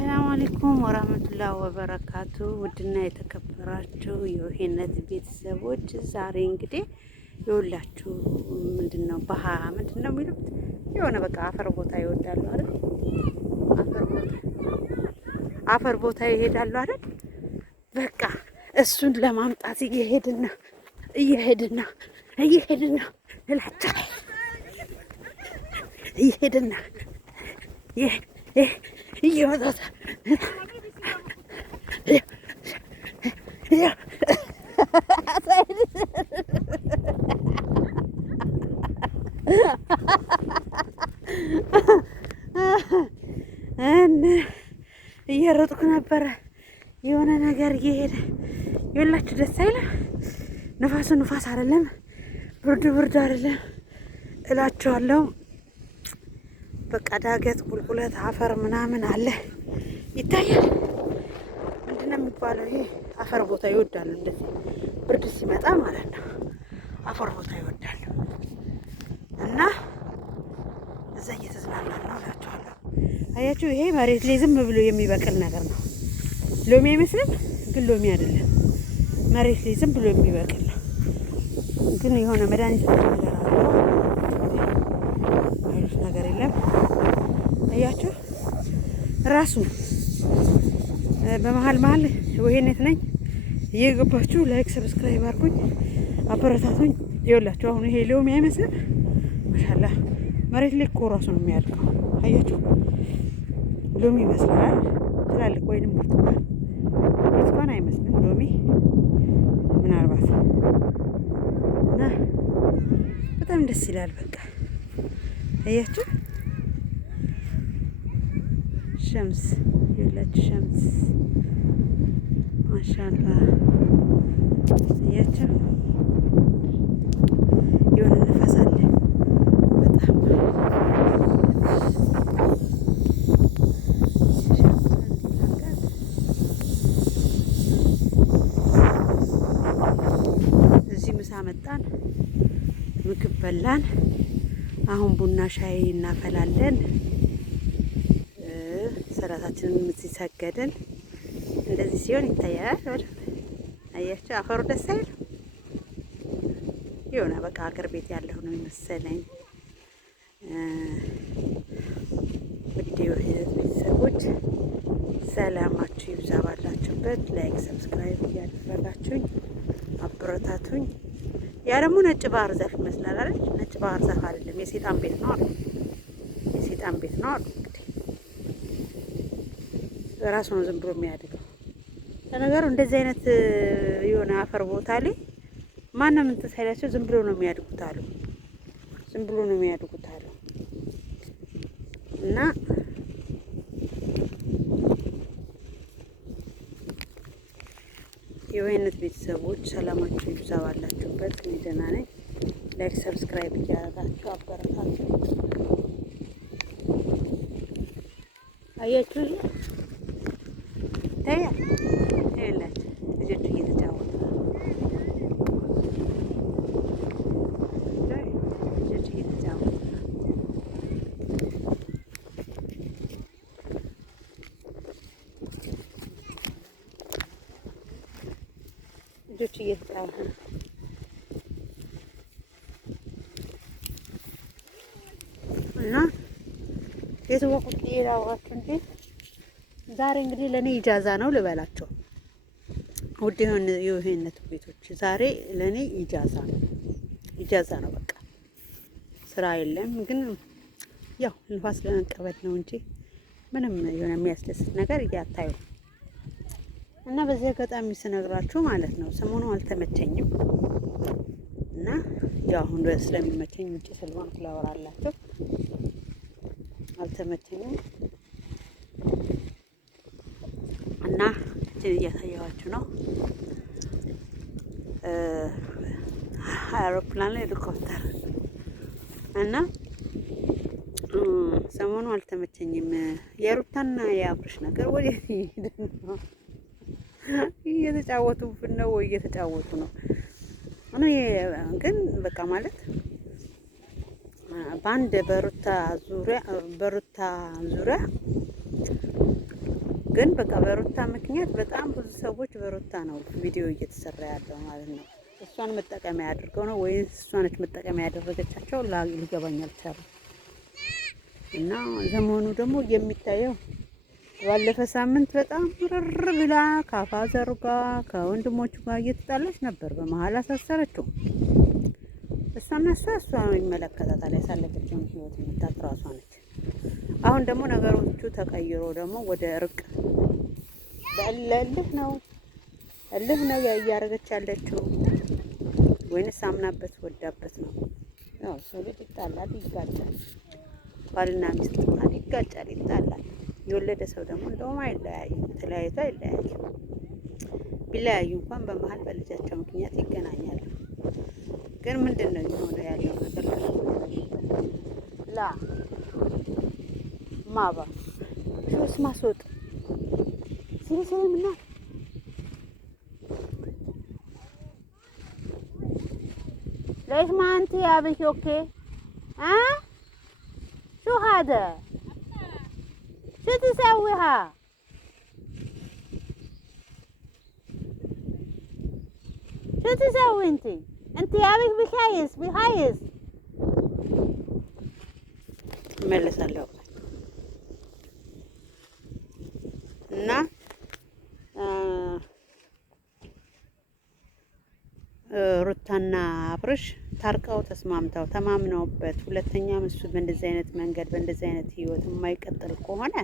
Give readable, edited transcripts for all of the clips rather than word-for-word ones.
አሰላሙ አለይኩም ወራህመቱላሂ ወበረካቱ። ውድና የተከበራችሁ የውሄነት ቤተሰቦች ዛሬ እንግዲህ ይኸውላችሁ ምንድነው የሚሉት የሆነ በቃ አፈር ቦታ ይወዳሉ አይደል? አፈር ቦታ ይሄዳሉ አይደል? በቃ እሱን ለማምጣት እየሄድና እላቸው እየሄድና እየወጣ እየሮጥኩ ነበረ። የሆነ ነገር እየሄደ ይኸውላችሁ ደስ አይልም። ንፋሱ ንፋስ አይደለም፣ ብርድ አይደለም እላችኋለሁ። በቃ ዳገት ቁልቁለት አፈር ምናምን አለ ይታያል። ምንድነው የሚባለው? ይሄ አፈር ቦታ ይወዳሉ። እንደዚህ ብርድ ሲመጣ ማለት ነው አፈር ቦታ ይወዳሉ። እና እዛ እየተዝናናን ነው እላችኋለሁ። አያችሁ፣ ይሄ መሬት ላይ ዝም ብሎ የሚበቅል ነገር ነው። ሎሚ አይመስልም፣ ግን ሎሚ አይደለም። መሬት ላይ ዝም ብሎ የሚበቅል ነው፣ ግን የሆነ መድኃኒት ነገር የለም። አያችሁ ራሱ በመሀል ውሄነት ነኝ። እየገባችሁ ላይክ ሰብስክራይብ አድርጉኝ፣ አበረታቱኝ። ይኸውላችሁ አሁን ይሄ ሎሚ አይመስልም? ማሻአላ መሬት ላይ እኮ ራሱ ነው የሚያድገው። አያችሁ ሎሚ ይመስላል ትላልቅ፣ ወይንም ብርቱካን አይመስልም ሎሚ ምናልባት። እና በጣም ደስ ይላል። በቃ አያችሁ ሸምስ ይኸውላችሁ ሸምስ ማሻአላ አያችሁ የሆነ ነፋስ አለ በጣም እዚህ ምሳ መጣን፣ ምግብ በላን። አሁን ቡና ሻይ እናፈላለን። ሰላታችንን ሲሰገድን እንደዚህ ሲሆን ይታያል። አያችሁ አፈሩ ደስ አይል? የሆነ በቃ ሀገር ቤት ያለሁ ነው መሰለኝ። ቪዲዮ ቤተሰቦች ሰላማችሁ ይብዛ ባላችሁበት። ላይክ ሰብስክራይብ እያደረጋችሁኝ አበረታቱኝ። ያ ደግሞ ነጭ ባህር ዛፍ ይመስላል አይደል? ነጭ ባህር ዛፍ አይደለም፣ የሴጣን ቤት ነው አሉ። የሴጣን ቤት ነው አሉ። እንግዲህ ራሱ ነው ዝም ብሎ የሚያድገው። ለነገሩ እንደዚህ አይነት የሆነ አፈር ቦታ ላይ ማንም እንትን ሳይላቸው ዝም ብሎ ነው የሚያድጉት አሉ። ዝም ብሎ ነው የሚያድጉት አሉ። እና የውሄነት ቤተሰቦች ሰላማችሁ ይብዛ ባላችሁበት። እኔ ደህና ነኝ። ላይክ ሰብስክራይብ እያደረጋችሁ አበረታችሁ። አያችሁ ይታያል። ይኸውላችሁ ልጆቹ እየተጫወቱ ነው። ልጆቹ እየተጫወቱ ነው። ልጆቹ እየተጫወቱ ነው። እና የተወቁት ይላዋችሁ እንጂ ዛሬ እንግዲህ ለኔ ኢጃዛ ነው ልበላቸው። ውድ የውሄነት ቤቶች ዛሬ ለኔ ኢጃዛ ነው። በቃ ስራ የለም፣ ግን ያው ንፋስ ለመቀበል ነው እንጂ ምንም የሆነ የሚያስደስት ነገር እያታዩ። እና በዚህ አጋጣሚ ስነግራችሁ ማለት ነው ሰሞኑ አልተመቸኝም እና ያው አሁን ስለሚመቸኝ ውጪ ስለሆንኩ ላወራላችሁ አልተመቸኝም። እና እዚህ እያሳየኋችሁ ነው። አውሮፕላን ላይ ሄሊኮፕተር እና ሰሞኑ አልተመቸኝም። የሩታና የአብርሽ ነገር ወዴት ይሄድ ነው? እየተጫወቱብን ነው ወይ እየተጫወቱ ነው? እኔ ግን በቃ ማለት በአንድ በሩታ ዙሪያ ግን በቃ በሩታ ምክንያት በጣም ብዙ ሰዎች በሩታ ነው ቪዲዮ እየተሰራ ያለው ማለት ነው። እሷን መጠቀሚያ አድርገው ነው ወይስ እሷ ነች መጠቀሚያ ያደረገቻቸው ሊገባኝ አልቻለም። እና ዘመኑ ደግሞ የሚታየው ባለፈ ሳምንት በጣም ርር ብላ ከፋዘሩ ጋር ከወንድሞቹ ጋር እየተጣላች ነበር። በመሀል አሳሰረችው። እሷና እሷ ይመለከታታል። ያሳለፈችውን ህይወት የምታውቅ ራሷ ነች። አሁን ደግሞ ነገሮቹ ተቀይሮ ደግሞ ወደ እርቅ እልህ ነው እያደረገች ያለችው ወይንስ አምናበት ወዳበት ነው? ያው ሰው ልጅ ይጣላል፣ ይጋጫል። ባልና ሚስት ይጋጫል፣ ይጣላል። የወለደ ሰው ደግሞ እንደውም አይለያዩም፣ ተለያይቶ አይለያዩም። ቢለያዩ እንኳን በመሀል በልጃቸው ምክንያት ይገናኛሉ። ግን ምንድን ነው የሆነ ያለው ነገር ላ ማባ ሹስ ማስወጥ ሲሪሰምና ليش ما انت يا بنتي اوكي؟ شو هذا؟ شو تسويها؟ شو تسوي انت يا بك بخايس ملسالو እና ሩታና አብርሽ ታርቀው ተስማምተው ተማምነውበት ሁለተኛም እሱ በእንደዚህ አይነት መንገድ በእንደዚህ አይነት ህይወት የማይቀጥል ከሆነ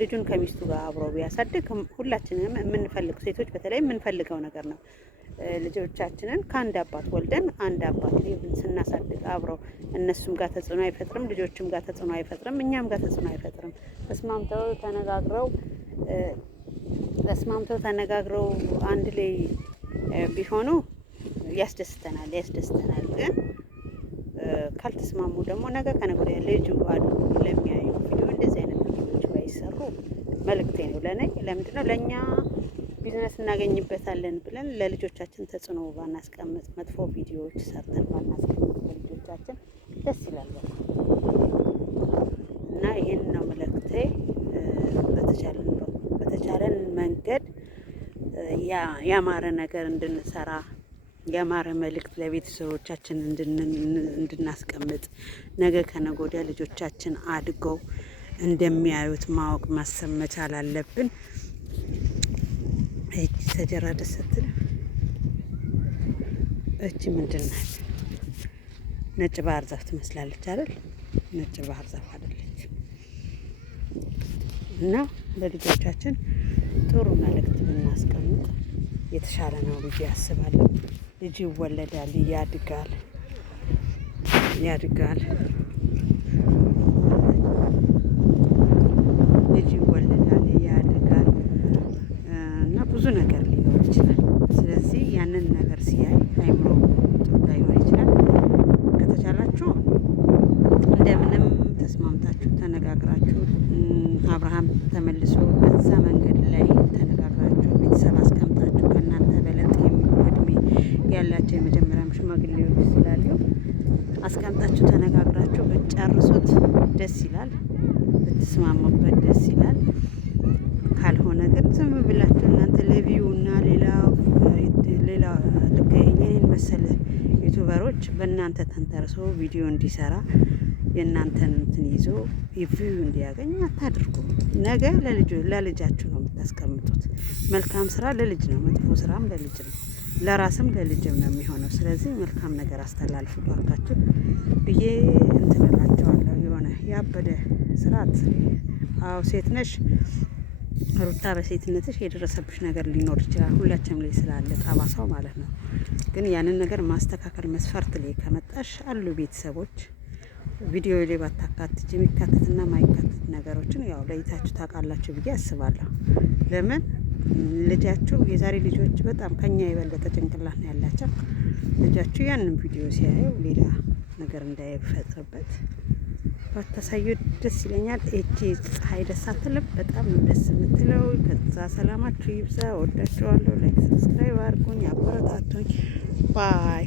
ልጁን ከሚስቱ ጋር አብሮ ቢያሳድግ ሁላችንም የምንፈልግ ሴቶች በተለይ የምንፈልገው ነገር ነው። ልጆቻችንን ከአንድ አባት ወልደን አንድ አባት ልጅን ስናሳድግ አብሮ እነሱም ጋር ተጽዕኖ አይፈጥርም፣ ልጆችም ጋር ተጽዕኖ አይፈጥርም፣ እኛም ጋር ተጽዕኖ አይፈጥርም። ተስማምተው ተነጋግረው አንድ ላይ ቢሆኑ ያስደስተናል። ግን ካልተስማሙ ደግሞ ነገ ከነገ ወዲያ ልጅ አድጎ ለሚያዩ ቪዲዮ እንደዚህ አይነት ቪዲዮዎች ባይሰሩ መልእክቴ ነው። ለምንድን ነው ለእኛ ቢዝነስ እናገኝበታለን ብለን ለልጆቻችን ተጽዕኖ ባናስቀምጥ፣ መጥፎ ቪዲዮዎች ሰርተን ባናስቀምጥ ለልጆቻችን ደስ ይላል እና ይሄን ነው መልእክቴ። በተቻለን መንገድ ያማረ ነገር እንድንሰራ ያማረ መልእክት ለቤተሰቦቻችን እንድናስቀምጥ ነገ ከነገ ወዲያ ልጆቻችን አድገው እንደሚያዩት ማወቅ ማሰብ መቻል አለብን። እቺ ተጀራደ ስትል እቺ ምንድን ናት? ነጭ ባህር ዛፍ ትመስላለች አይደል? ነጭ ባህር ዛፍ አይደለች። እና ለልጆቻችን ጥሩ መልእክት ብናስቀምጥ የተሻለ ነው ብዬ አስባለሁ። ልጅ ይወለዳል፣ ያድጋል እና ብዙ ነገር ሊኖር ይችላል። ስለዚህ ያንን ነገር ሲያይ አይምሮ ጥሩ ላይሆን ይችላል። ከተቻላችሁ እንደምንም ተስማምታችሁ ተነጋግራችሁ አብርሃም ተመልሶ በዛ መንገድ ላይ ተነጋግራችሁ ቤተሰብ አስቀምጣችሁ ከእናንተ በለጥ የሚሆን እድሜ ያላቸው የመጀመሪያም ሽማግሌዎች ስላሉ አስቀምጣችሁ ተነጋግራችሁ ብትጨርሱት ደስ ይላል፣ ብትስማሙበት ደስ ይላል። ካልሆነ ግን ዝም ብላችሁ እናንተ ለቪው እና ሌላ ልክ የኔን መሰለ ዩቱበሮች በእናንተ ተንተርሶ ቪዲዮ እንዲሰራ የእናንተን እንትን ይዞ ቪው እንዲያገኝ አታድርጉ። ነገ ለልጃችሁ ነው የምታስቀምጡት። መልካም ስራ ለልጅ ነው፣ መጥፎ ስራም ለልጅ ነው፣ ለራስም ለልጅም ነው የሚሆነው። ስለዚህ መልካም ነገር አስተላልፉ ባካችሁ ብዬ እንትን እላቸዋለሁ። የሆነ ያበደ ስርዓት አዎ ሴት ነሽ ሩታ፣ በሴትነትሽ የደረሰብሽ ነገር ሊኖር ይችላል። ሁላችንም ላይ ስላለ ጠባሳው ማለት ነው። ግን ያንን ነገር ማስተካከል መስፈርት ላይ ከመጣሽ አሉ ቤተሰቦች ቪዲዮ ላይ ባታካትች የሚካተትና ማይካተት ነገሮችን ያው ለይታችሁ ታውቃላችሁ ብዬ አስባለሁ። ለምን ልጃችሁ የዛሬ ልጆች በጣም ከኛ የበለጠ ጭንቅላት ነው ያላቸው። ልጃችሁ ያንን ቪዲዮ ሲያዩ ሌላ ነገር እንዳይፈጥርበት ባታሳዩ ደስ ይለኛል። እቺ ፀሐይ ደስ አትልም? በጣም ነው ደስ የምትለው። ከዛ ሰላማችሁ ይብዛ። ወዳችኋለሁ። ላይክ ሰብስክራይብ አድርጉኝ፣ አበረታቱኝ። ባይ